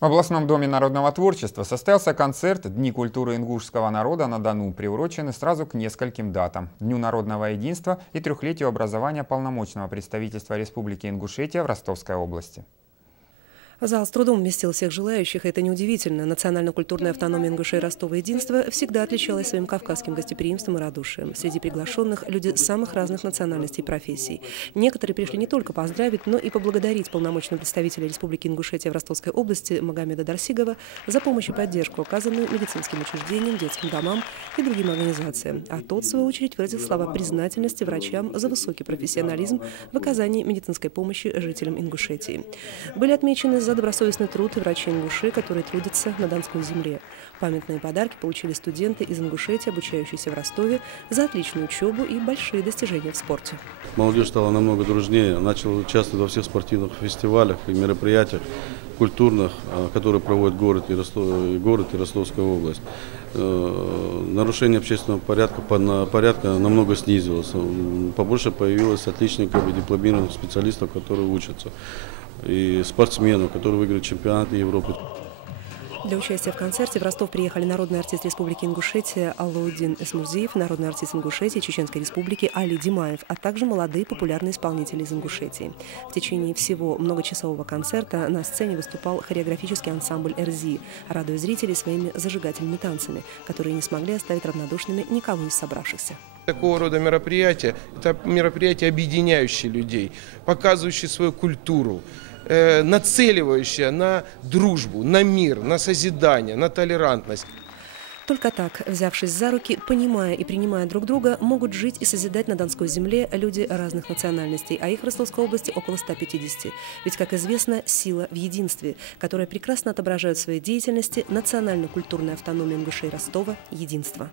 В областном доме народного творчества состоялся концерт «Дни культуры ингушского народа на Дону», приуроченный сразу к нескольким датам: Дню народного единства и 3-летию образования полномочного представительства Республики Ингушетия в Ростовской области. Зал с трудом вместил всех желающих, и это неудивительно. Национально-культурная автономия ингушей Ростова единства всегда отличалась своим кавказским гостеприимством и радушием. Среди приглашенных люди самых разных национальностей и профессий. Некоторые пришли не только поздравить, но и поблагодарить полномочного представителя Республики Ингушетия в Ростовской области Магомеда Дарсигова за помощь и поддержку, оказанную медицинским учреждениям, детским домам и другим организациям. А тот, в свою очередь, выразил слова признательности врачам за высокий профессионализм в оказании медицинской помощи жителям Ингушетии. Были отмечены за добросовестный труд и врачи-ингуши, которые трудятся на Донской земле. Памятные подарки получили студенты из Ингушетии, обучающиеся в Ростове, за отличную учебу и большие достижения в спорте. Молодежь стала намного дружнее, начала участвовать во всех спортивных фестивалях и мероприятиях культурных, которые проводит город и Ростовская область. Нарушение общественного порядка намного снизилось. Побольше появилось отличников и дипломированных специалистов, которые учатся, и спортсменов, которые выиграли чемпионаты Европы. Для участия в концерте в Ростов приехали народный артист Республики Ингушетия Алаудин Эсмурзиев, народный артист Ингушетии Чеченской Республики Али Димаев, а также молодые популярные исполнители из Ингушетии. В течение всего многочасового концерта на сцене выступал хореографический ансамбль «Эрзи», радуя зрителей своими зажигательными танцами, которые не смогли оставить равнодушными никого из собравшихся. Такого рода мероприятия – это мероприятия, объединяющие людей, показывающие свою культуру, нацеливающая на дружбу, на мир, на созидание, на толерантность. Только так, взявшись за руки, понимая и принимая друг друга, могут жить и созидать на Донской земле люди разных национальностей, а их в Ростовской области около 150. Ведь, как известно, сила в единстве, которая прекрасно отображает в своей деятельности национально-культурная автономия ингушей Ростова «Единство».